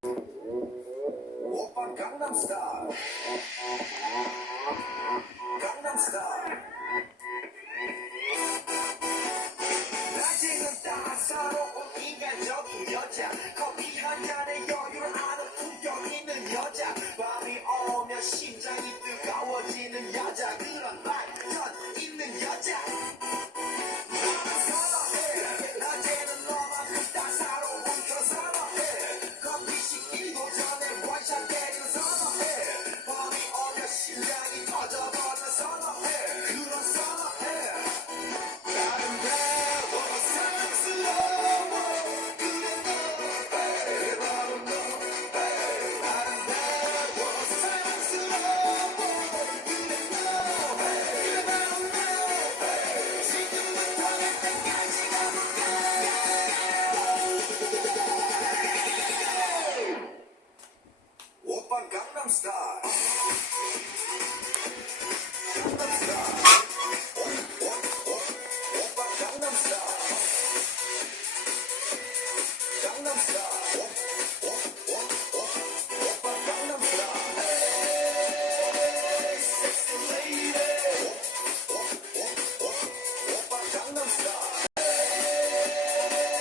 오빤 강남스타일. 강남스타일. 낮에는 따사로운 인간적인 여자, 커피 한 잔에 여유를 아는 품격 있는 여자, 밤이 오면 심장이 뜨거워지는 여자, 그런 반전 있는 여자. 나는 선호해. 낮에는 너만큼 따사로운 그런 선호해. 커피 시키고 전에 원샷 때리는 선호해. 밤이 오면 심장이 터져버리는 선호해. 그런 선호해. 아름다워 사랑스러워 그래 너 바로 너 아름다워 사랑스러워 그래 너 바로 너 지금부터 갈 때까지 가볼까. 오빤 강남스타일. 강남스타일. 오빤 강남스타일. 강남스타일. 오빤 강남스타일. Hey, sexy lady. 오빤 강남스타일.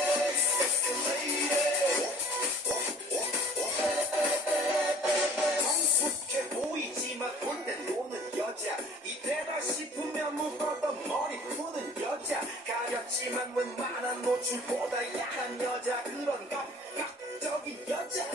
Hey, sexy lady. 성숙해 보이지만 본데 노는 여자, 이때다 싶으면 묶었던 머리 푸는 여자, 가렸지만 웬만한 노출보다 야한 여자, 그런 감각적인 여자.